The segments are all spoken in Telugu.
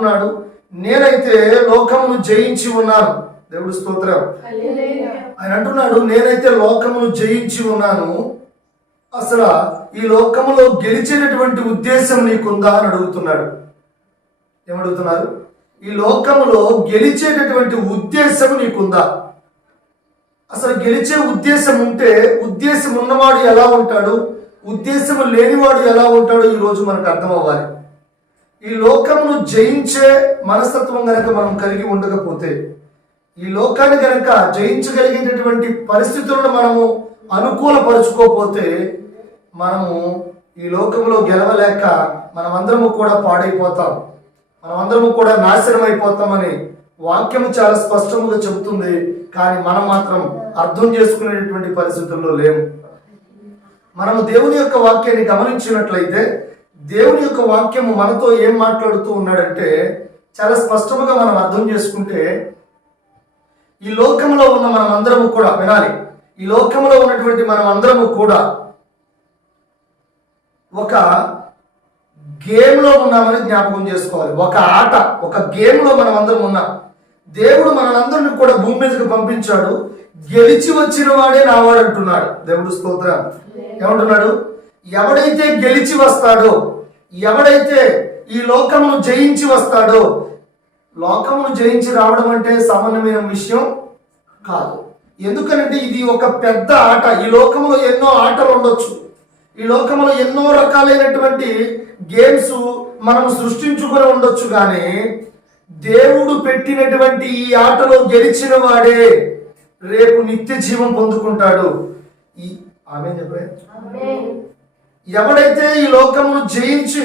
ఏమంటున్నాడు నేనైతే లోకమును జయించి ఉన్నాను. దేవుడు స్తోత్రం. ఆయన అంటున్నాడు నేనైతే లోకమును జయించి ఉన్నాను. అసలు ఈ లోకములో గెలిచేటటువంటి ఉద్దేశం నీకుందా? అని అడుగుతున్నాడు. ఏమడుగుతున్నారు? ఈ లోకములో గెలిచేటటువంటి ఉద్దేశం నీకుందా? అసలు గెలిచే ఉద్దేశం ఉంటే ఉద్దేశం ఉన్నవాడు ఎలా ఉంటాడు? ఉద్దేశం లేనివాడు ఎలా ఉంటాడో ఈ రోజు మనకు అర్థం అవ్వాలి ఈ లోకమును జయించే మనస్తత్వం గనక మనం కలిగి ఉండకపోతే ఈ లోకాన్ని గనక జయించగలిగేటటువంటి పరిస్థితులను మనము అనుకూలపరుచుకోకపోతే మనము ఈ లోకంలో గెలవలేక మనమందరము కూడా పాడైపోతాం. మనమందరము కూడా నాశనం అయిపోతామని వాక్యము చాలా స్పష్టముగా చెబుతుంది. కానీ మనం మాత్రం అర్థం చేసుకునేటటువంటి పరిస్థితుల్లో లేము. మనము దేవుని యొక్క వాక్యాన్ని గమనించినట్లయితే దేవుని యొక్క వాక్యము మనతో ఏం మాట్లాడుతూ ఉన్నాడంటే చాలా స్పష్టముగా మనం అర్థం చేసుకుంటే ఈ లోకంలో ఉన్న మనం అందరము కూడా వినాలి. ఈ లోకంలో ఉన్నటువంటి మనం అందరము కూడా ఒక గేమ్లో ఉన్నామని జ్ఞాపకం చేసుకోవాలి. ఒక ఆట ఒక గేమ్లో మనం అందరం ఉన్నాం. దేవుడు మనందరిని కూడా భూమి మీదకి పంపించాడు. గెలిచి వచ్చిన వాడే నావాడు అంటున్నాడు. దేవుడు స్తోత్రం. ఏమంటున్నాడు? ఎవడైతే గెలిచి వస్తాడో ఎవడైతే ఈ లోకమును జయించి వస్తాడో లోకమును జయించి రావడం అంటే సామాన్యమైన విషయం కాదు. ఎందుకనంటే ఇది ఒక పెద్ద ఆట. ఈ లోకంలో ఎన్నో ఆటలు ఉండొచ్చు. ఈ లోకంలో ఎన్నో రకాలైనటువంటి గేమ్స్ మనం సృష్టించుకొని ఉండొచ్చు కానీ దేవుడు పెట్టినటువంటి ఈ ఆటలో గెలిచిన వాడే రేపు నిత్య జీవం పొందుకుంటాడు. ఈ ఆమె చెప్పే ఎవడైతే ఈ లోకమును జయించి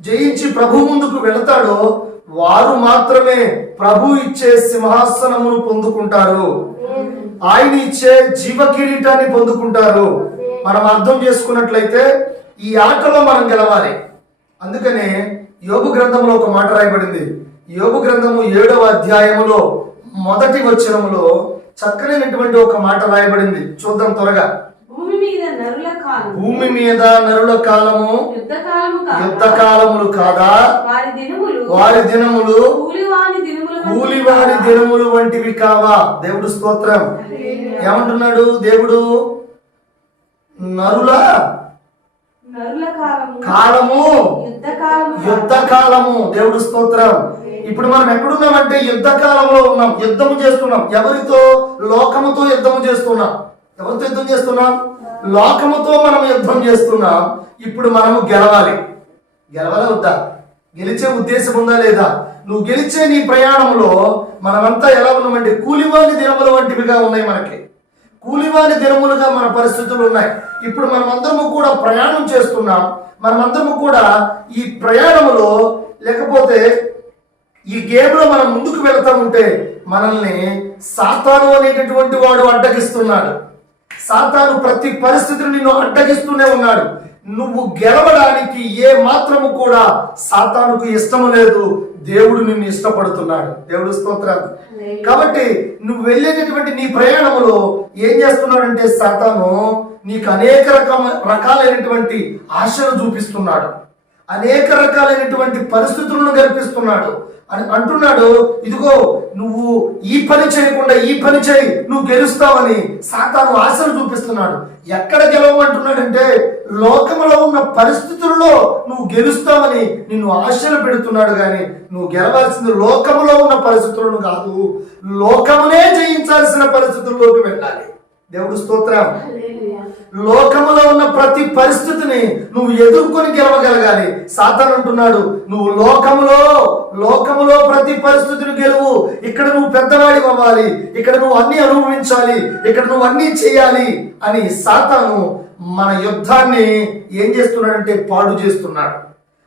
జయించి ప్రభు ముందుకు వెళతాడో వారు మాత్రమే ప్రభు ఇచ్చే సింహాసనమును పొందుకుంటారు. ఆయన ఇచ్చే జీవ కిరీటాన్ని పొందుకుంటారు. మనం అర్థం చేసుకున్నట్లయితే ఈ ఆటలో మనం గెలవాలి. అందుకనే యోగు గ్రంథంలో ఒక మాట రాయబడింది. యోగు గ్రంథము ఏడవ అధ్యాయములో మొదటి వచనములో చక్కనైనటువంటి ఒక మాట రాయబడింది. చూద్దాం త్వరగా. భూమి మీద నరుల కాలం భూమి మీద నరుల కాలము యుద్ధ కాలము యుద్ధ కాలములు కాదా? వారి దినములు వారి దినములు కూలివాని దినముల వంటివి కూలివారి కావా? దినములు వంటివి కావా? దేవుడు స్తోత్రం. ఏమంటున్నాడు దేవుడు? నరుల కాలము యుద్ధ కాలము దేవుడు స్తోత్రం. ఇప్పుడు మనం ఎక్కడున్నామంటే యుద్ధ కాలంలో ఉన్నాం. యుద్ధము చేస్తున్నాం. ఎవరితో? లోకముతో యుద్ధము చేస్తున్నాం. ఎవరితో యుద్ధం చేస్తున్నాం? లోకముతో మనం యుద్ధం చేస్తున్నాం. ఇప్పుడు మనము గెలవాలి. గెలవాలా వద్దా? గెలిచే ఉద్దేశం ఉందా లేదా? నువ్వు గెలిచే నీ ప్రయాణంలో మనమంతా ఎలా ఉన్నామంటే కూలివాని దినములు వంటివిగా ఉన్నాయి మనకి. కూలివాని దినములుగా మన పరిస్థితులు ఉన్నాయి. ఇప్పుడు మనమందరము కూడా ప్రయాణం చేస్తున్నాం. మనమందరము కూడా ఈ ప్రయాణములో లేకపోతే ఈ గేమ్లో మనం ముందుకు వెళ్తా ఉంటే మనల్ని సాతాను అనేటటువంటి వాడు అడ్డగిస్తున్నాడు. సాతాను ప్రతి పరిస్థితిని నిన్ను అడ్డగిస్తూనే ఉన్నాడు. నువ్వు గెలవడానికి ఏ మాత్రము కూడా సాతానుకు ఇష్టము లేదు. దేవుడు నిన్ను ఇష్టపడుతున్నాడు. దేవుడు స్తోత్రాలు. కాబట్టి నువ్వు వెళ్ళేటటువంటి నీ ప్రయాణములో ఏం చేస్తున్నాడంటే సాతాను నీకు అనేక రకమ రకాలైనటువంటి ఆశలు చూపిస్తున్నాడు. అనేక రకాలైనటువంటి పరిస్థితులను కల్పిస్తున్నాడు. అని అంటున్నాడు ఇదిగో నువ్వు ఈ పని చేయకుండా ఈ పని చేయి నువ్వు గెలుస్తావని సాతాను ఆశలు చూపిస్తున్నాడు. ఎక్కడ గెలవమంటున్నాడంటే లోకంలో ఉన్న పరిస్థితుల్లో నువ్వు గెలుస్తావని నిన్ను ఆశలు పెడుతున్నాడు కానీ నువ్వు గెలవాల్సింది లోకములో ఉన్న పరిస్థితులను కాదు లోకమునే జయించాల్సిన పరిస్థితుల్లోకి వెళ్ళాలి. దేవుడు స్తోత్రం. లోకములో ఉన్న ప్రతి పరిస్థితిని నువ్వు ఎదుర్కొని గెలవగలగాలి. సాతాన్ అంటున్నాడు నువ్వు లోకములో లోకములో ప్రతి పరిస్థితిని గెలువు. ఇక్కడ నువ్వు పెద్దవాడి అవ్వాలి. ఇక్కడ నువ్వు అన్ని అనుభవించాలి. ఇక్కడ నువ్వు అన్ని చేయాలి. అని సాతాను మన యుద్ధాన్ని ఏం చేస్తున్నాడంటే పాడు చేస్తున్నాడు.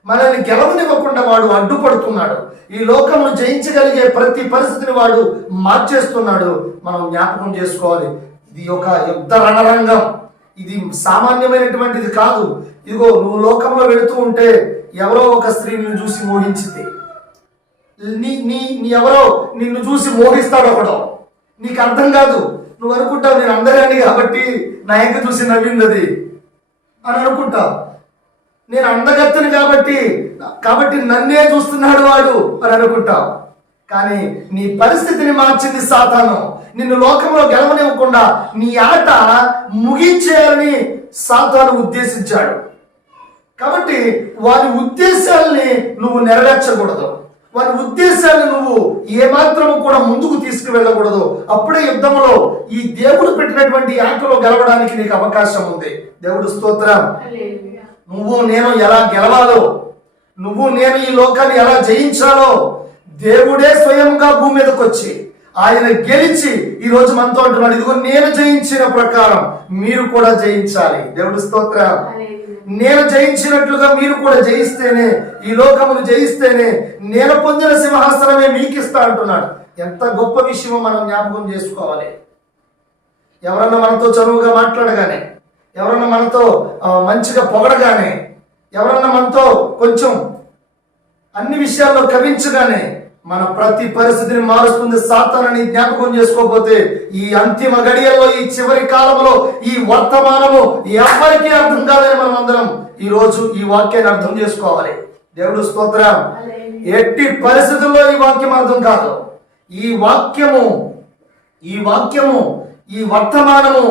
మనల్ని గెలవనివ్వకుండా వాడు అడ్డుపడుతున్నాడు. ఈ లోకమును జయించగలిగే ప్రతి పరిస్థితిని వాడు మార్చేస్తున్నాడు. మనం జ్ఞాపకం చేసుకోవాలి. ఇది ఒక యుద్ధ రణరంగం. ఇది సామాన్యమైనటువంటిది కాదు. ఇదిగో నువ్వు లోకంలో వెళుతూ ఉంటే ఎవరో ఒక స్త్రీ నిన్ను చూసి మోహించింది. నీ నీ నీ ఎవరో నిన్ను చూసి మోహిస్తాడు ఒకడో. నీకు అర్థం కాదు. నువ్వు అనుకుంటావు నేను అందగాని కాబట్టి నా ఎంక చూసి నవ్వింది అది అని అనుకుంటావు. నేను అందగత్తెని కాబట్టి కాబట్టి నన్నే చూస్తున్నాడు వాడు అని అనుకుంటావు. కానీ నీ పరిస్థితిని మార్చింది సాతాను. నిన్ను లోకంలో గెలవనివ్వకుండా నీ ఆట ముగించేయాలని సాతాను ఉద్దేశించాడు. కాబట్టి వారి ఉద్దేశాల్ని నువ్వు నెరవేర్చకూడదు. వారి ఉద్దేశాన్ని నువ్వు ఏమాత్రము కూడా ముందుకు తీసుకువెళ్ళకూడదు. అప్పుడే యుద్ధంలో ఈ దేవుడు పెట్టినటువంటి ఆటలో గెలవడానికి నీకు అవకాశం ఉంది. దేవుడు స్తోత్రం. నువ్వు నేను ఎలా గెలవాలో నువ్వు నేను ఈ లోకాన్ని ఎలా జయించాలో దేవుడే స్వయంగా భూమి మీదకి వచ్చి ఆయన గెలిచి ఈ రోజు మనతో అంటున్నాడు ఇదిగో నేను జయించిన ప్రకారం మీరు కూడా జయించాలి. దేవుడు స్తోత్రం. నేను జయించినట్లుగా మీరు కూడా జయిస్తేనే ఈ లోకమును జయిస్తేనే నేను పొందిన సింహాసనమే మీకు ఇస్తా అంటున్నాడు. ఎంత గొప్ప విషయమో మనం జ్ఞాపకం చేసుకోవాలి. ఎవరన్నా మనతో చనువుగా మాట్లాడగానే ఎవరన్నా మనతో మంచిగా పొగడగానే ఎవరన్నా మనతో కొంచెం అన్ని విషయాల్లో కవించగానే మన ప్రతి పరిస్థితిని మారుస్తుంది సాతానని జ్ఞాపకం చేసుకోకపోతే ఈ అంతిమ గడియల్లో ఈ చివరి కాలంలో ఈ వర్తమానము ఎవరికి అర్థం కాదని మనం అందరం ఈ రోజు ఈ వాక్యాన్ని అర్థం చేసుకోవాలి. దేవుడు స్తోత్రం. ఎట్టి పరిస్థితుల్లో ఈ వాక్యం అర్థం కాదు. ఈ వాక్యము ఈ వాక్యము ఈ వర్తమానము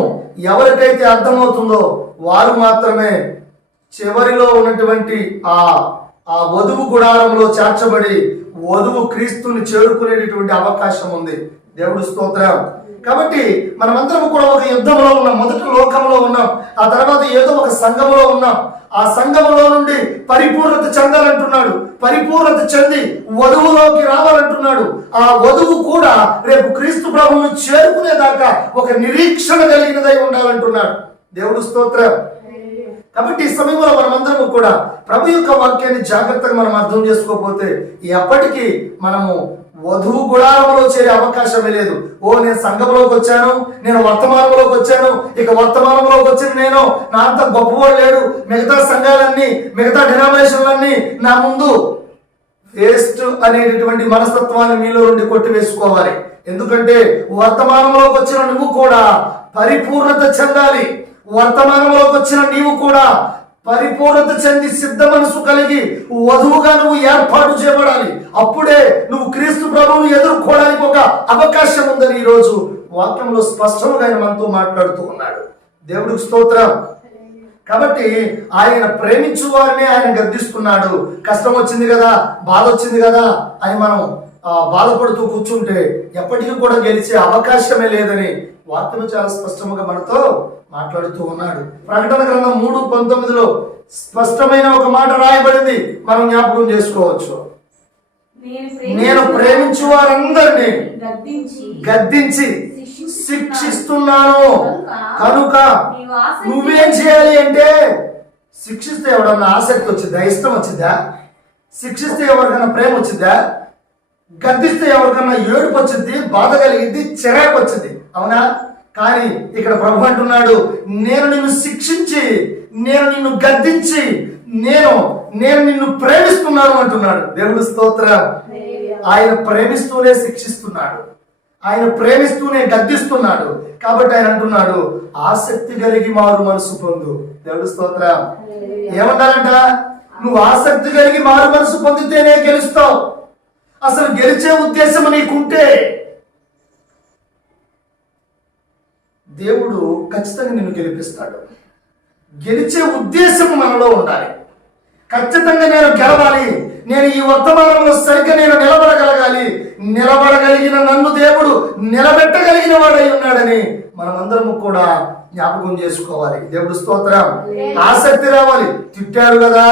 ఎవరికైతే అర్థమవుతుందో వారు మాత్రమే చివరిలో ఉన్నటువంటి ఆ ఆ వధువు గుడారంలో చేర్చబడి వధువు క్రీస్తుని చేరుకునేటటువంటి అవకాశం ఉంది. దేవుడు స్తోత్రం. కాబట్టి మనమందరం కూడా ఒక యుద్ధంలో ఉన్నాం. మొదట లోకంలో ఉన్నాం. ఆ తర్వాత ఏదో ఒక సంఘంలో ఉన్నాం. ఆ సంఘంలో నుండి పరిపూర్ణత చెందాలంటున్నాడు. పరిపూర్ణత చెంది వధువులోకి రావాలంటున్నాడు. ఆ వధువు కూడా రేపు క్రీస్తు ప్రభువును చేరుకునేదాకా ఒక నిరీక్షణ కలిగినదై ఉండాలంటున్నాడు. దేవుడు స్తోత్రం. కాబట్టి ఈ సమయంలో మనమందరము కూడా ప్రభు యొక్క వాక్యాన్ని జాగ్రత్తగా మనం అర్థం చేసుకోకపోతే ఎప్పటికీ మనము వధువు గుడారంలో చేరే అవకాశమే లేదు. ఓ నేను సంఘంలోకి వచ్చాను నేను వర్తమానంలోకి వచ్చాను ఇక వర్తమానంలోకి వచ్చిన నేను నా అంత గొప్పవాడు లేడు. మిగతా సంఘాలన్నీ మిగతా డినామినేషన్లన్నీ నా ముందు వేస్ట్ అనేటటువంటి మనస్తత్వాన్ని మీలో నుండి కొట్టివేసుకోవాలి. ఎందుకంటే వర్తమానంలోకి వచ్చిన నువ్వు కూడా పరిపూర్ణత చెందాలి. వర్తమానంలోకి వచ్చిన నీవు కూడా పరిపూర్ణత చెంది సిద్ధ మనసు కలిగి వధువుగా నువ్వు ఏర్పాటు చేయబడాలి. అప్పుడే నువ్వు క్రీస్తు ప్రభువును ఎదుర్కోవడానికి ఒక అవకాశం ఉందని ఈరోజు వాక్యంలో స్పష్టంగా ఆయన మనతో మాట్లాడుతూ ఉన్నాడు. దేవుడికి స్తోత్రం. కాబట్టి ఆయన ప్రేమించు వారిని ఆయన గర్దిస్తున్నాడు కష్టం వచ్చింది కదా బాధ వచ్చింది కదా అని మనం బాధపడుతూ కూర్చుంటే ఎప్పటికీ కూడా గెలిచే అవకాశమే లేదని వాక్యం చాలా స్పష్టంగా మనతో మాట్లాడుతూ ఉన్నాడు. ప్రకటన గ్రంథం మూడు పంతొమ్మిదిలో స్పష్టమైన ఒక మాట రాయబడింది. మనం జ్ఞాపకం చేసుకోవచ్చు. నేను ప్రేమించు వారందరినీ గద్దించి శిక్షిస్తున్నాను. కనుక నువ్వేం చేయాలి అంటే శిక్షిస్తే ఎవడన్నా ఆసక్తి వచ్చిందా? ఇష్టం వచ్చిందా? శిక్షిస్తే ఎవరికన్నా ప్రేమ వచ్చిందా? గద్దిస్తే ఎవరికన్నా ఏడుపు వచ్చింది? బాధ కలిగింది? చిరాకు వచ్చింది? అవునా? కానీ ఇక్కడ ప్రభు అంటున్నాడు నేను నిన్ను శిక్షించి నేను నిన్ను గద్దించి నేను నేను నిన్ను ప్రేమిస్తున్నాను అంటున్నాడు. దేవుడు స్తోత్ర. ఆయన ప్రేమిస్తూనే శిక్షిస్తున్నాడు. ఆయన ప్రేమిస్తూనే గద్దిస్తున్నాడు. కాబట్టి ఆయన అంటున్నాడు ఆసక్తి కలిగి మారు మనసు పొందు. దేవుడు స్తోత్ర. ఏమంటారంట నువ్వు ఆసక్తి కలిగి మారు మనసు పొందితేనే గెలుస్తావు. అసలు గెలిచే ఉద్దేశం నీకుంటే దేవుడు ఖచ్చితంగా నిన్ను గెలిపిస్తాడు. గెలిచే ఉద్దేశం మనలో ఉండాలి. ఖచ్చితంగా నేను గెలవాలి. నేను ఈ వర్తమానంలో సరిగ్గా నేను నిలబడగలగాలి. నిలబడగలిగిన నన్ను దేవుడు నిలబెట్టగలిగిన వాడై ఉన్నాడని మనమందరము కూడా జ్ఞాపకం చేసుకోవాలి. దేవుడు స్తోత్రం. ఆసక్తి రావాలి. తిట్టాడు కదా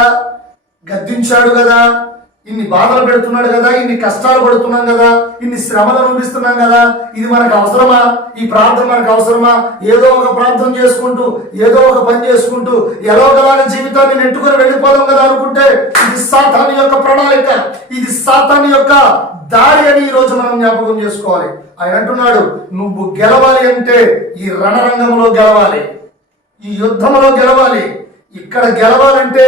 గద్దించాడు కదా ఇన్ని బాధలు పెడుతున్నాడు కదా ఇన్ని కష్టాలు పడుతున్నాం కదా ఇన్ని శ్రమలు అనుభవిస్తున్నాం కదా ఇది మనకు అవసరమా? ఈ ప్రార్థన మనకు అవసరమా? ఏదో ఒక ప్రార్థన చేసుకుంటూ ఏదో ఒక పని చేసుకుంటూ ఎలాగలాగా జీవితాన్ని నెట్టుకుని వెళ్ళిపోదాం కదా అనుకుంటే ఇది సాతాని యొక్క ప్రణాళిక ఇది సాతాని యొక్క దారి అని ఈ రోజు మనం జ్ఞాపకం చేసుకోవాలి. ఆయన అంటున్నాడు నువ్వు గెలవాలి అంటే ఈ రణరంగంలో గెలవాలి. ఈ యుద్ధంలో గెలవాలి. ఇక్కడ గెలవాలంటే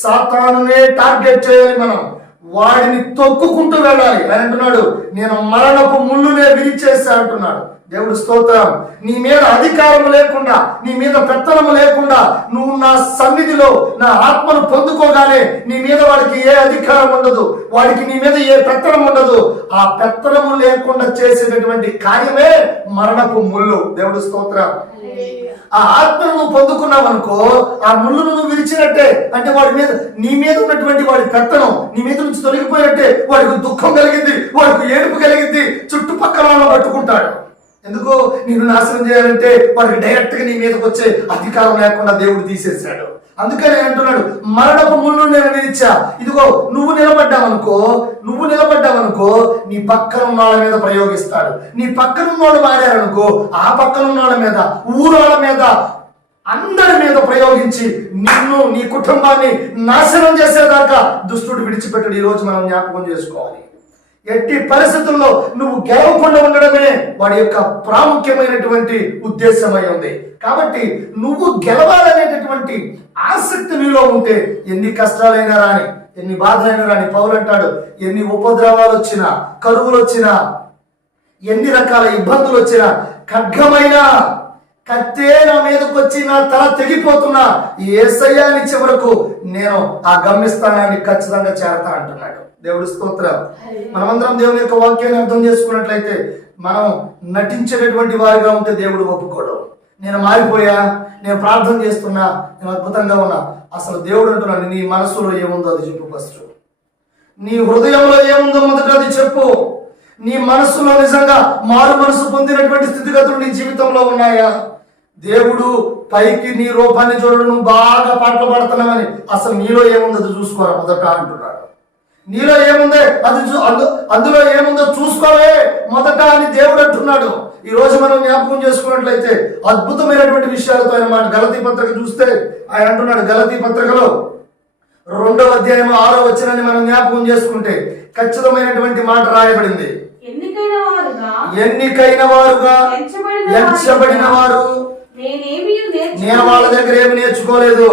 సాతానునే టార్గెట్ చేయాలి మనం. వాడిని తొక్కుకుంటూ వెళ్ళాలి. అని అంటున్నాడు నేను మరణపు ముళ్ళునే విరిచేస్తా అంటున్నాడు. దేవుడు స్తోత్రం. నీ మీద అధికారము లేకుండా నీ మీద పెత్తనము లేకుండా నువ్వు నా సన్నిధిలో నా ఆత్మను పొందుకోగానే నీ మీద వాడికి ఏ అధికారం ఉండదు వాడికి నీ మీద ఏ పెత్తనం ఉండదు. ఆ పెత్తనము లేకుండా చేసేటటువంటి కార్యమే మరణపు ముళ్ళు. దేవుడు స్తోత్రం. ఆ ఆత్మను నువ్వు పొందుకున్నావు అనుకో ఆ ముళ్ళును నువ్వు విరిచినట్టే. అంటే వాడి మీద నీ మీద ఉన్నటువంటి వాడి పెత్తనం నీ మీద నుంచి తొలగిపోయినట్టే. వాడికి దుఃఖం కలిగింది వాడికి ఏడుపు కలిగింది చుట్టుపక్కల పట్టుకుంటాడు. ఎందుకు నిన్ను నాశనం చేయాలంటే వాడికి డైరెక్ట్గా నీ మీదకి వచ్చే అధికారం లేకుండా దేవుడు తీసేశాడు. అందుకని అంటున్నాడు మరణపు ముళ్ళు నేను విరిచా ఇదిగో నువ్వు నిలబడ్డావనుకో నువ్వు నిలబడ్డావనుకో నీ పక్కన వాళ్ళ మీద ప్రయోగిస్తాడు. నీ పక్కన వాళ్ళు మారారనుకో ఆ పక్కన ఉన్న వాళ్ళ మీద ఊరోళ్ళ మీద అందరి మీద ప్రయోగించి నిన్ను నీ కుటుంబాన్ని నాశనం చేసేదాకా దుష్టుడు విడిచిపెట్టడు. ఈ రోజు మనం జ్ఞాపకం చేసుకోవాలి. ఎట్టి పరిస్థితుల్లో నువ్వు గెలవకుండా ఉండడమే వాడి యొక్క ప్రాముఖ్యమైనటువంటి ఉద్దేశమై ఉంది. కాబట్టి నువ్వు గెలవాలనేటటువంటి ఆసక్తి నీలో ఉంటే ఎన్ని కష్టాలైనా రాని ఎన్ని బాధలైనా రాని పౌలు అంటాడు ఎన్ని ఉపద్రవాలు వచ్చినా కరువులు వచ్చినా ఎన్ని రకాల ఇబ్బందులు వచ్చినా ఖడ్గమైనా కత్తే నా మీదకి వచ్చి నా తల తెగిపోతున్నా ఏసయ్యాని చివరకు నేను ఆ గమ్యస్థానాన్ని ఖచ్చితంగా చేరతా అంటున్నాడు. దేవుడు స్తోత్రం. మనమందరం దేవుని యొక్క వాక్యాన్ని అర్థం చేసుకున్నట్లయితే మనం నటించేటటువంటి వారిగా ఉంటే దేవుడు ఒప్పుకోడు. నేను మారిపోయా నేను ప్రార్థన చేస్తున్నా నేను అద్భుతంగా ఉన్నా. అసలు దేవుడు అంటున్నాడు నీ మనసులో ఏముందో అది చెప్పు ఫస్ట్. నీ హృదయంలో ఏముందో మొదట అది చెప్పు. నీ మనస్సులో నిజంగా మారు మనసు పొందినటువంటి స్థితిగతులు నీ జీవితంలో ఉన్నాయా? దేవుడు పైకి నీ రూపాన్ని చూడడం నువ్వు బాగా పాటలు పాడుతున్నావని అసలు నీలో ఏముందో చూసుకోరా మొదట అంటున్నాడు. నీలో ఏముందే? అది చూ అందు అందులో ఏముందో చూసుకోవే మొదట అని దేవుడు అంటున్నాడు. ఈ రోజు మనం జ్ఞాపకం చేసుకున్నట్లయితే అద్భుతమైనటువంటి విషయాలతో ఆయన మాట గలతీ పత్రిక చూస్తే ఆయన అంటున్నాడు గలతీ పత్రికలో రెండవ అధ్యాయం ఆరో వచ్చినని మనం జ్ఞాపకం చేసుకుంటే ఖచ్చితమైనటువంటి మాట రాయబడింది. ఎన్నికైన వారుగా ఎంచబడిన వారు. నేను వాళ్ళ దగ్గర ఏమి నేర్చుకోలేదు.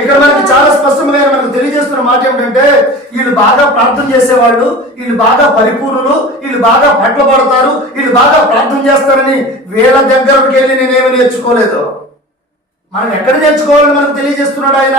ఇక్కడ మనకి చాలా స్పష్టంగా ఆయన మనకు తెలియజేస్తున్న మాట ఏమిటంటే వీళ్ళు బాగా ప్రార్థన చేసేవాళ్ళు వీళ్ళు బాగా పరిపూర్ణులు వీళ్ళు బాగా పట్ల పడతారు వీళ్ళు బాగా ప్రార్థన చేస్తారని వీళ్ళ దగ్గరకు వెళ్ళి నేనేమి నేర్చుకోలేదు. మనం ఎక్కడ నేర్చుకోవాలని మనకు తెలియజేస్తున్నాడు ఆయన?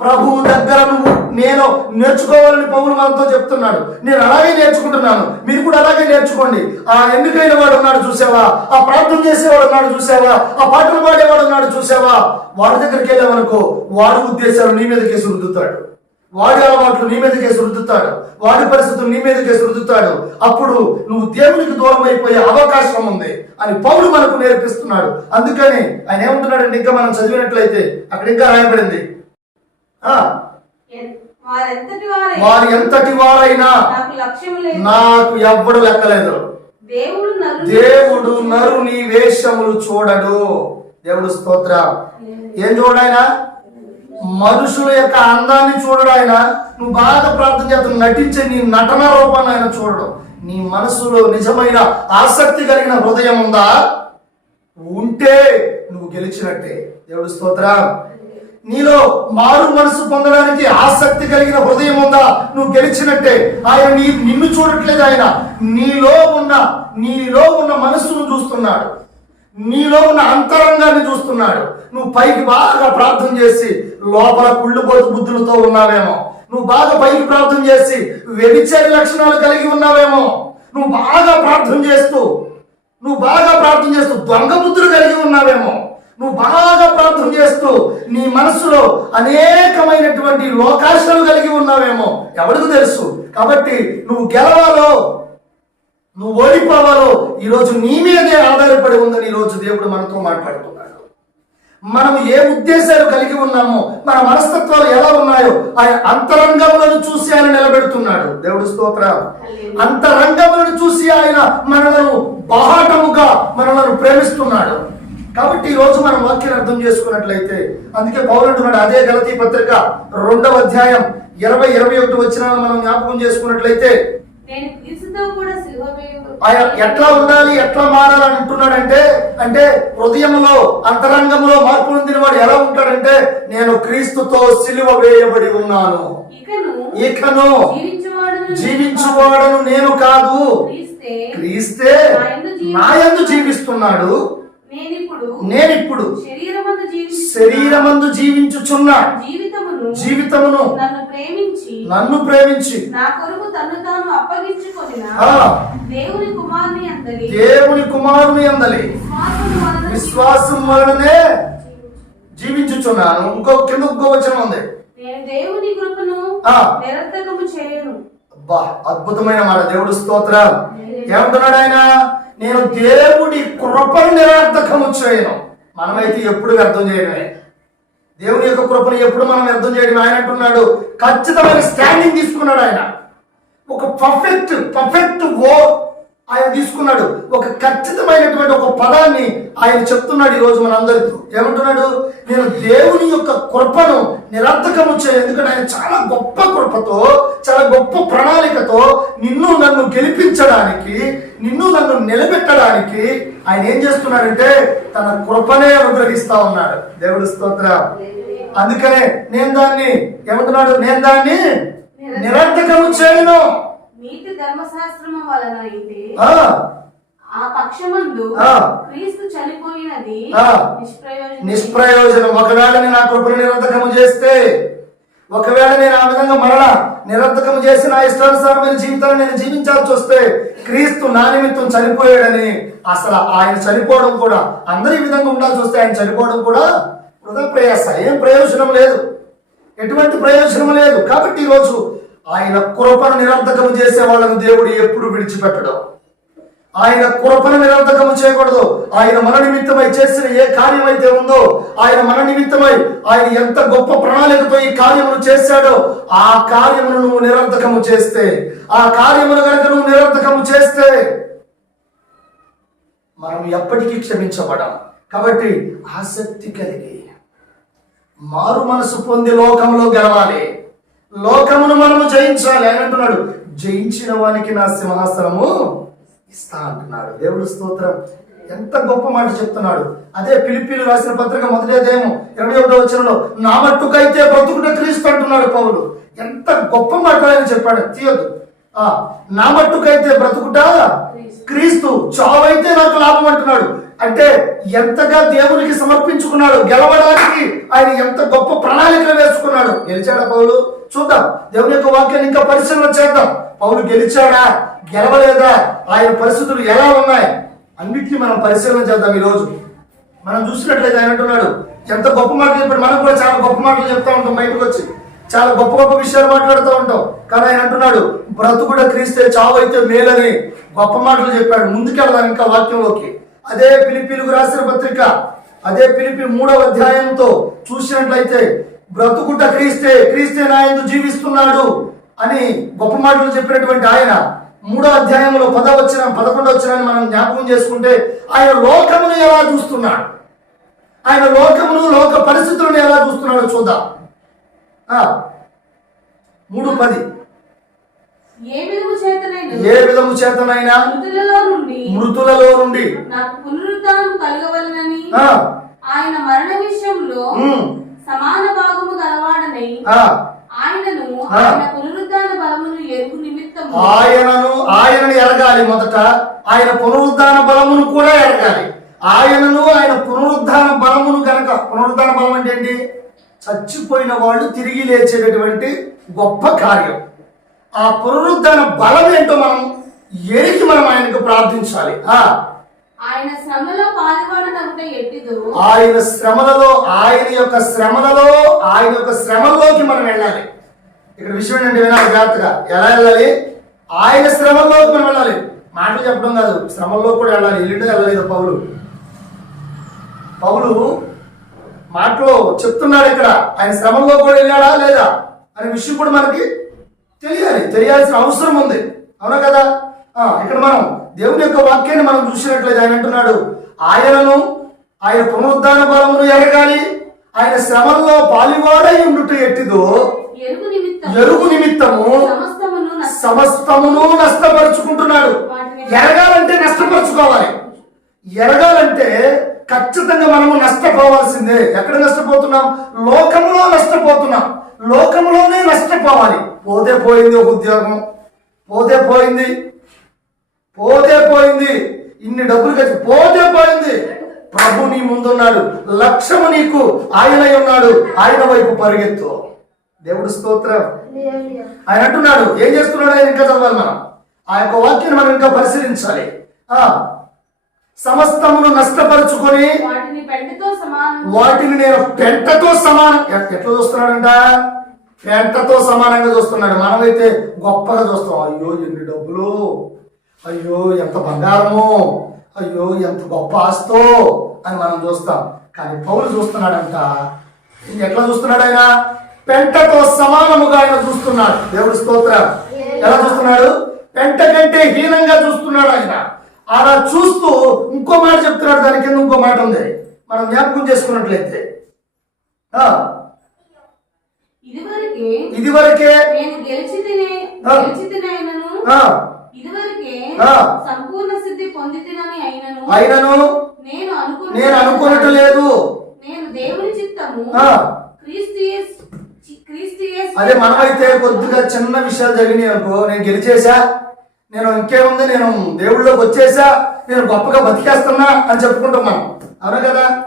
ప్రభువు దగ్గర నువ్వు నేను నేర్చుకోవాలని పౌలు మనతో చెప్తున్నాడు. నేను అలాగే నేర్చుకుంటున్నాను. మీరు కూడా అలాగే నేర్చుకోండి. ఆ ఎన్నికైన వాడు ఉన్నాడు చూసావా? ఆ ప్రార్థన చేసేవాడు ఉన్నాడు చూసావా? ఆ పాటలు పాడేవాడు ఉన్నాడు చూసావా? వాడి దగ్గరికి వెళ్ళామనుకో వాడి ఉద్దేశాలు నీ మీద కేసు రుద్దుతాడు. వాడి అలవాట్లు నీ మీద కేసు రుద్దుతాడు. వాడి పరిస్థితులు నీ మీద కేసు రుద్దుతాడు. అప్పుడు నువ్వు దేవునికి దూరం అయిపోయే అవకాశం ఉంది అని పౌలు మనకు నేర్పిస్తున్నాడు. అందుకని ఆయన ఏమంటున్నాడంటే ఇంకా మనం చదివినట్లయితే అక్కడ ఇంకా రాయబడింది. వారే ఎంతటి వారైనా నాకు ఎవ్వడు లెక్కలేదు. దేవుడు దేవుడు నరుని వేషములు చూడడు. దేవుడు స్తోత్ర. ఏం చూడాయన మనుషుల యొక్క అందాన్ని చూడడు ఆయన. నువ్వు బాగా ప్రార్థన చేస్తున్నావు. నటించే నీ నటన రూపాన్ని ఆయన చూడడు. నీ మనసులో నిజమైన ఆసక్తి కలిగిన హృదయం ఉందా? ఉంటే నువ్వు గెలిచినట్టే. దేవుడు స్తోత్ర. నీలో మారు మనసు పొందడానికి ఆసక్తి కలిగిన హృదయం ఉందా? నువ్వు గెలిచినట్టే. ఆయన నీ నిన్ను చూడట్లేదు ఆయన. నీలో ఉన్న నీలో ఉన్న మనస్సును చూస్తున్నాడు. నీలో ఉన్న అంతరంగాన్ని చూస్తున్నాడు. నువ్వు పైకి బాగా ప్రార్థన చేసి లోపల కుళ్ళుపోతు బుద్ధులతో ఉన్నావేమో. నువ్వు బాగా పైకి ప్రార్థన చేసి వ్యభిచారి లక్షణాలు కలిగి ఉన్నావేమో. నువ్వు బాగా ప్రార్థన చేస్తూ నువ్వు బాగా ప్రార్థన చేస్తూ దొంగ బుద్ధులు కలిగి ఉన్నావేమో. నువ్వు బాగా ప్రార్థన చేస్తూ నీ మనసులో అనేకమైనటువంటి లోకాశలు కలిగి ఉన్నావేమో ఎవరికి తెలుసు? కాబట్టి నువ్వు గెలవాలో నువ్వు ఓడిపోవాలో ఈరోజు నీ మీదే ఆధారపడి ఉందని ఈరోజు దేవుడు మనతో మాట్లాడుతున్నాడు. మనం ఏ ఉద్దేశాలు కలిగి ఉన్నామో మన మనస్తత్వాలు ఎలా ఉన్నాయో ఆయన అంతరంగములను చూసి ఆయన నిలబెడుతున్నాడు. దేవుడు స్తోత్రం. అంతరంగములను చూసి ఆయన మనలను బాహాటముగా మనలను ప్రేమిస్తున్నాడు. కాబట్టి ఈ రోజు మనం వాక్యం అర్థం చేసుకున్నట్లయితే అందుకే అంటున్నాడు అదే గలతీ పత్రిక రెండవ అధ్యాయం ఇరవై ఇరవై ఒకటి వచ్చిన మనం జ్ఞాపకం చేసుకున్నట్లయితే ఎట్లా ఉండాలి ఎట్లా మారాలని అంటున్నాడంటే అంటే హృదయంలో అంతరంగంలో మార్పు పొందిన వాడు ఎలా ఉంటాడంటే నేను క్రీస్తుతో సిలువ వేయబడి ఉన్నాను. ఇకను జీవించువాడును నేను కాదు. క్రీస్తే క్రీస్తే క్రీస్తే నా యందు జీవి- నా యందు జీవిస్తున్నాడు. నేనిప్పుడు నేనిప్పుడు శరీరమందు జీవి శరీరమందు జీవించుచున్న. జీవితమును జీవితమును నన్ను ప్రేమించి నన్ను ప్రేమించి. నా కొరకు తాను అప్పగించుకొనిన ఆ. దేవుని కుమారుని అందరి దేవుని కుమారుని అందలి. విశ్వాసం వలననే జీవించుచున్నాను. ఇంకో కింద ఇంకో వచనం ఉంది. నేను దేవుని కృపను. నిరర్థకము చేయను. అబ్బా అద్భుతమైన మాట. దేవుడు స్తోత్రం ఏమంటున్నాడు ఆయన? నేను దేవుడి కృపను నిరర్థకము చేయను. మనమైతే ఎప్పుడు వ్యర్థం చేయడమే దేవుని యొక్క కృపను ఎప్పుడు మనం వ్యర్థం చేయడం? ఆయన అంటున్నాడు ఖచ్చితమైన స్టాండింగ్ తీసుకున్నాడు ఆయన. ఒక పర్ఫెక్ట్ పర్ఫెక్ట్ ఓ ఆయన తీసుకున్నాడు. ఒక ఖచ్చితమైనటువంటి ఒక పదాన్ని ఆయన చెప్తున్నాడు ఈ రోజు మనందరితో. ఏమంటున్నాడు? నేను దేవుని యొక్క కృపను నిరర్థకము చేయ ఎందుకంటే ఆయన చాలా గొప్ప కృపతో చాలా గొప్ప ప్రణాళికతో నిన్ను నన్ను గెలిపించడానికి నిన్ను నన్ను నిలబెట్టడానికి ఆయన ఏం చేస్తున్నాడంటే తన కృపనే అనుగ్రహిస్తా ఉన్నాడు. దేవుడు స్తోత్రం. అందుకనే నేను దాన్ని ఏమంటున్నాడు? నేను దాన్ని నిరర్థకము చేయను. నీతి ధర్మశాస్త్రము ఆ, పక్షమందు. క్రీస్తు చనిపోయినది. నిష్ప్రయోజనం. ఒకవేళ నేను ఆ కృపను చేస్తే ఒకవేళ నేను ఆ విధంగా మరలా నిరర్థకము చేసి నా ఇష్టానుసారమైన జీవితాన్ని నేను జీవించాల్సి వస్తే క్రీస్తు నా నిమిత్తం చనిపోయాడని అసలు ఆయన చనిపోవడం కూడా అందరి విధంగా ఉండాల్సి వస్తే ఆయన చనిపోవడం కూడా వృధా ప్రయాస. ఏం ప్రయోజనం లేదు. ఎటువంటి ప్రయోజనం లేదు. కాబట్టి ఈరోజు ఆయన కృపను నిరర్థకము చేసే వాళ్ళను దేవుడు ఎప్పుడు విడిచిపెట్టడం. ఆయన కృపను నిరర్థకము చేయకూడదు. ఆయన మన నిమిత్తమై చేసిన ఏ కార్యం అయితే ఉందో ఆయన మన నిమిత్తమై ఆయన ఎంత గొప్ప ప్రణాళికతో ఈ కార్యమును చేశాడో ఆ కార్యమును నువ్వు నిరర్థకము చేస్తే ఆ కార్యమును కనుక నువ్వు నిరర్థకము చేస్తే మనం ఎప్పటికీ క్షమించబడం. కాబట్టి ఆసక్తి కలిగి మారు మనసు పొంది లోకంలో గెలవాలి. లోకమును మనము జయించాలి. ఆయన అంటున్నాడు జయించిన వానికి నా సింహాసనము ఇస్తా అంటున్నాడు. దేవుడు స్తోత్రం. ఎంత గొప్ప మాట చెప్తున్నాడు. అదే పిలిపిలు రాసిన పత్రిక మొదలేదేమో ఇరవై ఒకటో వచ్చినలో నా మట్టుకైతే బ్రతుకుట క్రీస్తు అంటున్నాడు పౌరుడు ఎంత గొప్ప మాట ఆయన చెప్పాడు. తీయొద్దు. ఆ, నా మట్టుకైతే బ్రతుకుట క్రీస్తు. చావైతే నాకు లాభం అంటున్నాడు. అంటే ఎంతగా దేవునికి సమర్పించుకున్నాడు. గెలవడానికి ఆయన ఎంత గొప్ప ప్రణాళికలు వేసుకున్నాడు. గెలిచాడా పౌలు? చూద్దాం. దేవుని యొక్క వాక్యాన్ని ఇంకా పరిశీలన చేద్దాం. పౌలు గెలిచాడా? గెలవలేదా? ఆయన పరిస్థితులు ఎలా ఉన్నాయి? అన్నిటిని మనం పరిశీలన చేద్దాం ఈ రోజు మనం చూసినట్లయితే ఆయన అంటున్నాడు ఎంత గొప్ప మాటలు చెప్పాడు. మనం కూడా చాలా గొప్ప మాటలు చెప్తా ఉంటాం బయటకు వచ్చి. చాలా గొప్ప గొప్ప విషయాలు మాట్లాడుతూ ఉంటాం. కానీ ఆయన అంటున్నాడు బ్రతుకుడ క్రీస్తే చావు అయితే మేలని గొప్ప మాటలు చెప్పాడు. ముందుకెళ్దాం ఇంకా వాక్యంలోకి. అదే పిలిపిలుగు రాసిన పత్రిక అదే పిలిపి మూడవ అధ్యాయంతో చూసినట్లయితే బ్రతుకుట క్రీస్తే క్రీస్తే నాయందు జీవిస్తున్నాడు అని గొప్ప మాటలు చెప్పినటువంటి ఆయన మూడో అధ్యాయంలో పద వచ్చిన పదకొండు వచ్చిన మనం జ్ఞాపకం చేసుకుంటే ఆయన లోకమును ఎలా చూస్తున్నాడు? ఆయన లోకమును లోక పరిస్థితులను ఎలా చూస్తున్నాడో చూద్దాం. మూడు పది. ఏ విధము చేతనైనా ఏ విధము చేతనైనా మృతులలో నుండి మృతులలో నుండి నాకు పునరుద్ధానం కలగవలనని ఆయన మరణ విషయంలో సమాన భాగము గలవాడనై ఆయనను. ఆయన పునరుద్ధాన బలమును ఎరుగు నిమిత్తము. ఆయనను ఆయనను ఎరగాలి మొదట. ఆయన పునరుద్ధాన బలమును కూడా ఎరగాలి. ఆయనను ఆయన పునరుద్ధాన బలమును కనుక పునరుద్ధాన బలం అంటే ఏంటి? చచ్చిపోయిన వాళ్ళు తిరిగి లేచేటటువంటి గొప్ప కార్యం. ఆ పునరుద్ధాన బలం ఏంటో మనం ఎరిగి మనం ఆయనకు ప్రార్థించాలి. ఆ. ఆయన శ్రమలో ఎట్టిదో ఆయన శ్రమలలో ఆయన యొక్క శ్రమలలో ఆయన యొక్క శ్రమల్లోకి మనం వెళ్ళాలి. ఇక్కడ విషయం ఏంటంటే వినాలి జాగ్రత్తగా. ఎలా వెళ్ళాలి? ఆయన శ్రమల్లోకి మనం వెళ్ళాలి. మాటలు చెప్పడం కాదు శ్రమల్లో కూడా వెళ్ళాలి. ఎల్లుండి వెళ్ళలేదు పౌలు. పౌలు మాటలో చెప్తున్నాడు ఇక్కడ ఆయన శ్రమంలో కూడా వెళ్ళాడా లేదా అనే విషయం కూడా మనకి తెలియాలి. తెలియాల్సిన అవసరం ఉంది. అవునా కదా? ఇక్కడ మనం దేవుని యొక్క వాక్యాన్ని మనం చూసినట్లయితే ఆయన అంటున్నాడు ఆయనను ఆయన పునరుద్ధాన బలమును ఎరగాలి. ఆయన శ్రమంలో పాలివాడై ఉండుట ఎట్టిదో ఎరుగు నిమిత్తము సమస్తమును నష్ట- సమస్తమును నష్టపరుచుకుంటున్నాడు. ఎరగాలంటే నష్టపరుచుకోవాలి. ఎరగాలంటే ఖచ్చితంగా మనము నష్టపోవాల్సిందే. ఎక్కడ నష్టపోతున్నాం? లోకంలో నష్టపోతున్నాం. లోకంలోనే నష్టపోవాలి. పోతే పోయింది ఒక ఉద్యోగం. పోతే పోయింది. పోతే పోయింది. ఇన్ని డబ్బులు ఖర్చు పోతే పోయింది. ప్రభు నీ ముందున్నాడు. లక్ష్యము నీకు. ఆయనై ఉన్నాడు. ఆయన వైపు పరిగెత్తు. దేవుడు స్తోత్రం. ఆయన అంటున్నాడు ఏం చేస్తున్నాడు ఆయన ఇంకా చదవాలి మనం? ఆ యొక్క వాక్యాన్ని మనం ఇంకా పరిశీలించాలి. ఆ సమస్తమును నష్టపరుచుకొని వాటిని నేను పెంటతో సమానం. ఎట్లా చూస్తున్నాడంట? పెంటతో సమానంగా చూస్తున్నాడు. మనమైతే గొప్పగా చూస్తాం. అయ్యో ఎన్ని డబ్బులు? అయ్యో ఎంత బంగారము? అయ్యో ఎంత గొప్ప ఆస్తో అని మనం చూస్తాం. కానీ పౌలు చూస్తున్నాడంట ఎట్లా చూస్తున్నాడు ఆయన? పెంటతో సమానముగా ఆయన చూస్తున్నాడు. దేవుడి స్తోత్రం. ఎలా చూస్తున్నాడు? పెంట కంటే హీనంగా చూస్తున్నాడు ఆయన. అలా చూస్తూ ఇంకో మాట చెప్తున్నాడు దాని కింద ఇంకో మాట ఉంది. మనం జ్ఞాపకం చేసుకున్నట్లయితే. ఇదివరకే నేను సంపూర్ణ సిద్ధి అయినను. అయినను. నేను అనుకున్న నేను అనుకున్నట్టు లేదు. నేను దేవుని చిత్తము. అదే మనమైతే కొద్దిగా చిన్న విషయాలు జరిగినాయి అనుకో. నేను గెలిచేసా నేను ఇంకేముంది? నేను దేవుళ్ళలోకి వచ్చేసా నేను గొప్పగా బతికేస్తున్నా అని చెప్పుకుంటాం మనం అవునా కదా?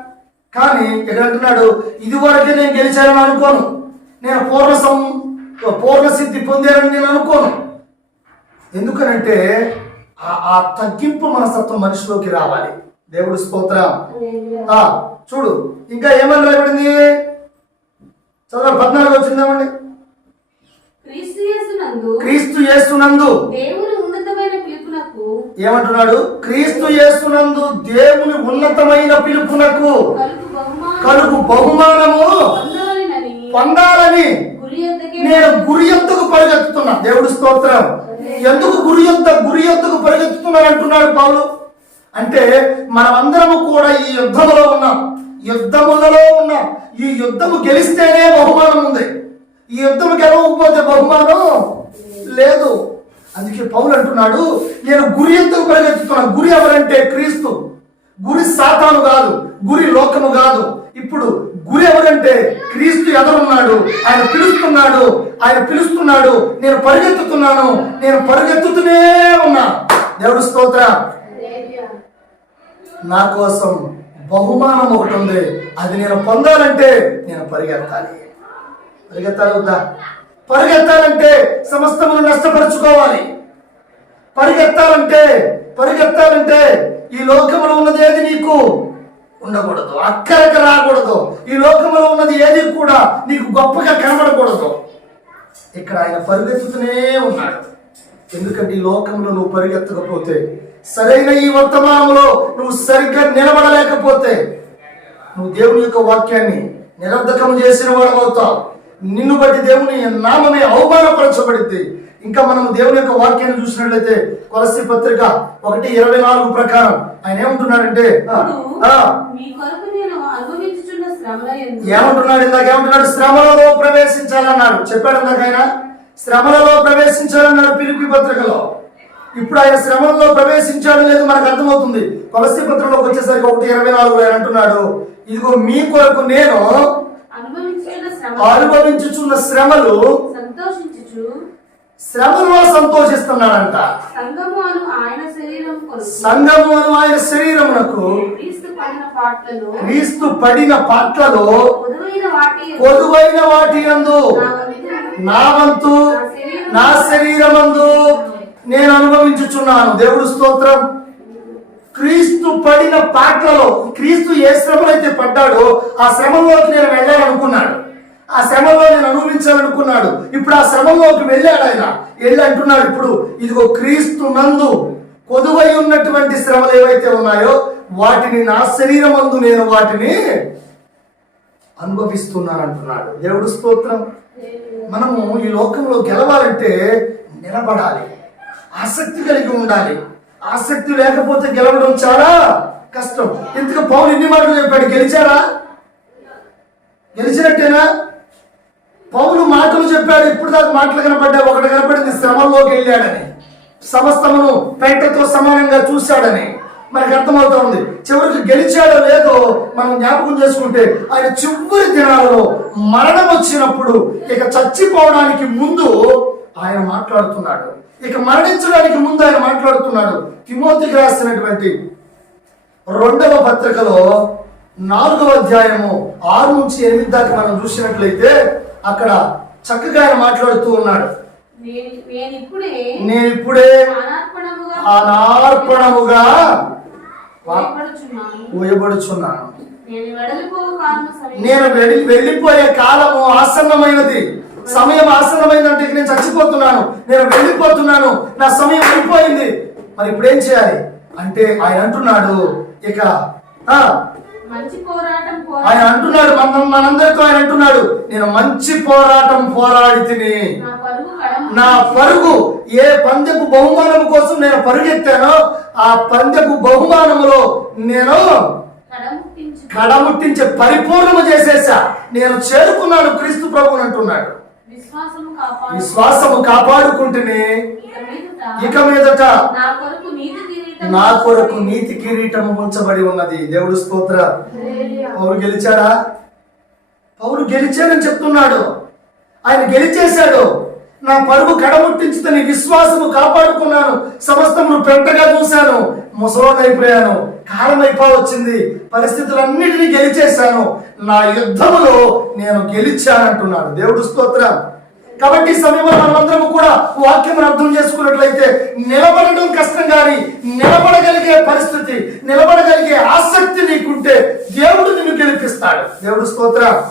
కానీ ఇక్కడ అంటున్నాడు ఇదివరకే నేను గెలిచానని అనుకోను. నేను పూర్ణ సం పూర్ణ సిద్ధి పొందానని నేను అనుకోను. ఎందుకనంటే ఆ- ఆ తగ్గింపు మనస్తత్వం మనిషిలోకి రావాలి. దేవుడు స్తోత్రం. ఆ, చూడు ఇంకా ఏమని రాయబడింది? చదవ పద్నాలుగు వచ్చిందామండి క్రీస్తు దేవుని ఉన్నతమైన పిలుపునకు ఏమంటున్నాడు? క్రీస్తు యేసునందు దేవుని ఉన్నతమైన పిలుపునకు కలుగు కలుగు బహుమానము పొందాలని నేను గురి ఎత్తుకు పరిగెత్తుతున్నా. దేవుడు స్తోత్రం. ఎందుకు గురి యొక్క గురి యొక్కకు పరిగెత్తుతున్నారు అంటున్నాడు పౌలు? అంటే మనమందరము కూడా ఈ యుద్ధములో ఉన్నాం. యుద్ధములలో ఉన్నాం. ఈ యుద్ధము గెలిస్తేనే బహుమానం ఉంది. ఈ యుద్ధము గెలవకపోతే బహుమానం లేదు. అందుకే పౌలు అంటున్నాడు నేను గురి ఎందుకు పరిగెత్తుతున్నాను గురి ఎవరంటే క్రీస్తు. గురి సాతాను కాదు గురి లోకము కాదు. ఇప్పుడు గురి ఎవరంటే క్రీస్తు ఎదురున్నాడు. ఆయన పిలుస్తున్నాడు. ఆయన పిలుస్తున్నాడు. నేను పరిగెత్తుతున్నాను. నేను పరిగెత్తుతూనే ఉన్నా. దేవుడు స్తోత్ర. నా కోసం బహుమానం ఒకటి ఉంది. అది నేను పొందాలంటే నేను పరిగెత్తాలి. పరిగెత్తాలి వద్దా? పరిగెత్తాలంటే సమస్తమును నష్టపరుచుకోవాలి. పరిగెత్తాలంటే పరిగెత్తాలంటే ఈ లోకంలో ఉన్నది ఏది నీకు? ఉండకూడదు. అక్కడికి రాకూడదు. ఈ లోకంలో ఉన్నది ఏది కూడా నీకు గొప్పగా కనబడకూడదు. ఇక్కడ ఆయన పరిగెత్తుతూనే ఉన్నాడు. ఎందుకంటే ఈ లోకంలో నువ్వు పరిగెత్తకపోతే సరైన ఈ వర్తమానంలో నువ్వు సరిగ్గా నిలబడలేకపోతే నువ్వు దేవుని యొక్క వాక్యాన్ని నిరర్ధకం చేసిన వాడు అవుతావు. నిన్ను బట్టి దేవుని నామమే అవమానపరచబడింది ఇంకా మనం దేవుని యొక్క వాక్యాన్ని చూసినట్లయితే కొలసి పత్రిక ఒకటి ఇరవై నాలుగు ప్రకారం ఆయన ఏమంటున్నాడంటే శ్రమల ఏమంటున్నాడు ఇందాక? ఏమంటున్నాడు? శ్రమలలో ప్రవేశించాలన్నాడు. చెప్పాడు ఇందాక ఆయన? శ్రమలలో ప్రవేశించాలన్నాడు పిలిపి పత్రికలో. ఇప్పుడు ఆయన శ్రమలలో ప్రవేశించాడు లేదు మనకు అర్థమవుతుంది. కొలసి పత్రికలోకి వచ్చేసరికి ఒకటి ఇరవై నాలుగు ఆయన అంటున్నాడు ఇదిగో మీ కొరకు నేను అనుభవించుచున్న శ్రమ అనుభవించుచున్న శ్రమలు శ్రమలో సంతోషిస్తున్నాడంట సంగము అను ఆయన శరీరమునకు క్రీస్తు పడిన పాటలలో పొదువైన వాటి యందు నా వంతు నా వంతు నా శరీరమందు నేను అనుభవించుచున్నాను. దేవుడు స్తోత్రం. క్రీస్తు పడిన పాటలలో క్రీస్తు ఏ శ్రమలో అయితే పడ్డాడో ఆ శ్రమంలోకి నేను వెళ్ళాలనుకున్నాడు. ఆ శ్రమంలో నేను అనుభవించాలనుకున్నాడు. ఇప్పుడు ఆ శ్రమంలోకి వెళ్ళాడు ఆయన. వెళ్ళి అంటున్నాడు ఇప్పుడు ఇదిగో క్రీస్తు నందు కొదువై ఉన్నటువంటి శ్రమలు ఏవైతే ఉన్నాయో వాటిని నా శరీరమందు నేను వాటిని అనుభవిస్తున్నాను అంటున్నాడు దేవుడు స్తోత్రం. మనము ఈ లోకంలో గెలవాలంటే నిలబడాలి. ఆసక్తి కలిగి ఉండాలి. ఆసక్తి లేకపోతే గెలవడం చాలా కష్టం. ఎందుకు? పౌలు ఎన్ని మాటలు చెప్పాడు? గెలిచారా గెలిచినట్టేనా? పౌలు మాటలు చెప్పాడు ఇప్పుడు దాకా మాటలు కనపడ్డా ఒకటి కనపడింది శ్రమంలోకి వెళ్ళాడని. సమస్తమును పెంటతో సమానంగా చూశాడని మనకు అర్థమవుతా ఉంది. చివరికి గెలిచాడో లేదో మనం జ్ఞాపకం చేసుకుంటే ఆయన చివరి దినాలలో మరణం వచ్చినప్పుడు ఇక చచ్చిపోవడానికి ముందు ఆయన మాట్లాడుతున్నాడు. ఇక మరణించడానికి ముందు ఆయన మాట్లాడుతున్నాడు. తిమోతికి రాసినటువంటి రెండవ పత్రికలో నాలుగవ అధ్యాయము ఆరు నుంచి ఎనిమిది దాకా మనం చూసినట్లయితే అక్కడ చక్కగా ఆయన మాట్లాడుతూ ఉన్నాడు. నేను ఇప్పుడే అనార్పణముగా ఊయబడుచున్నాను. నేను వెళ్ళిపోయే కాలము ఆసన్నమైనది. సమయం ఆసన్నమైందంటే నేను చచ్చిపోతున్నాను. నేను వెళ్ళిపోతున్నాను. నా సమయం అయిపోయింది. మరి ఇప్పుడు ఏం చేయాలి? అంటే ఆయన అంటున్నాడు ఇక ఆయన అంటున్నాడు మన మనందరితో ఆయన అంటున్నాడు నేను మంచి పోరాటం పోరాడి తిని. నా పరుగు ఏ పందెపు బహుమానం కోసం నేను పరుగెత్తానో ఆ పందెపు బహుమానములో నేను కడముట్టించు. పరిపూర్ణము చేసేసా. నేను చేరుకున్నాను క్రీస్తు ప్రభుని అంటున్నాడు. విశ్వాసము కాపాడు. విశ్వాసము కాపాడుకుంటేనే ఇక మీదట నా కొరకు నీతి కిరీటం ఉంచబడి ఉన్నది. దేవుడు స్తోత్ర. పౌరు గెలిచాడా? పౌరు గెలిచాడని చెప్తున్నాడు. ఆయన గెలిచేశాడు. నా పరుగు కడముట్టించుత నీ విశ్వాసము కాపాడుకున్నాను. సమస్తమును పెంటగా చూశాను. ముసలోనైపోయాను కాలం అయిపోవచ్చింది పరిస్థితులన్నిటినీ గెలిచేశాను. నా యుద్ధములో నేను గెలిచానంటున్నాడు. దేవుడు స్తోత్రం. కాబట్టి సమయంలో మనమందరం కూడా వాక్యం అర్థం చేసుకున్నట్లయితే నిలబడడం కష్టం కానీ నిలబడగలిగే పరిస్థితి నిలబడగలిగే ఆసక్తి నీకుంటే దేవుడు నిన్ను గెలిపిస్తాడు. దేవుడు స్తోత్ర.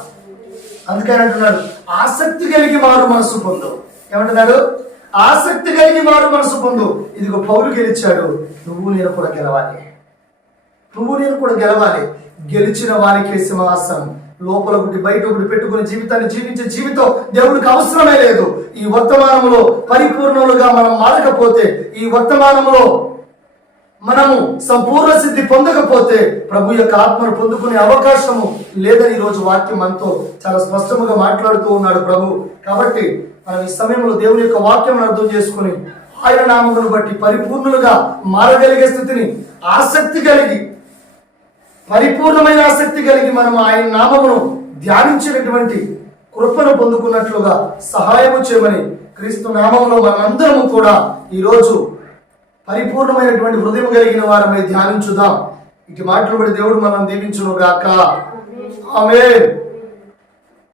అందుకని అంటున్నాడు ఆసక్తి కలిగి మారు మనసు పొందు. ఏమంటున్నాడు? ఆసక్తి కలిగి మారు మనసు పొందు. ఇదిగో పౌరు గెలిచాడు. నువ్వు నేను కూడా గెలవాలి. నువ్వు నేను కూడా గెలవాలి. గెలిచిన వారికి సింహాసనం. లోపల ఒకటి బయట ఒకటి పెట్టుకుని జీవితాన్ని జీవించే జీవితం దేవుడికి అవసరమే లేదు. ఈ వర్తమానంలో పరిపూర్ణులుగా మనం మారకపోతే ఈ వర్తమానంలో మనము సంపూర్ణ సిద్ధి పొందకపోతే ప్రభు యొక్క ఆత్మను పొందుకునే అవకాశము లేదని ఈరోజు రోజు వాక్యం మనతో చాలా స్పష్టముగా మాట్లాడుతూ ఉన్నాడు ప్రభు. కాబట్టి మనం ఈ సమయంలో దేవుని యొక్క వాక్యం అర్థం చేసుకుని ఆయన నామమును బట్టి పరిపూర్ణులుగా మారగలిగే స్థితిని ఆసక్తి కలిగి పరిపూర్ణమైన ఆసక్తి కలిగి మనం ఆయన నామమును ధ్యానించినటువంటి కృపను పొందుకున్నట్లుగా సహాయము చేయమని క్రీస్తు నామంలో మనందరము కూడా ఈరోజు పరిపూర్ణమైనటువంటి హృదయం కలిగిన వారమై ధ్యానించుదాం. ఇటు మాటలు బట్టి దేవుడు మనం దీవించును గాక ఆమె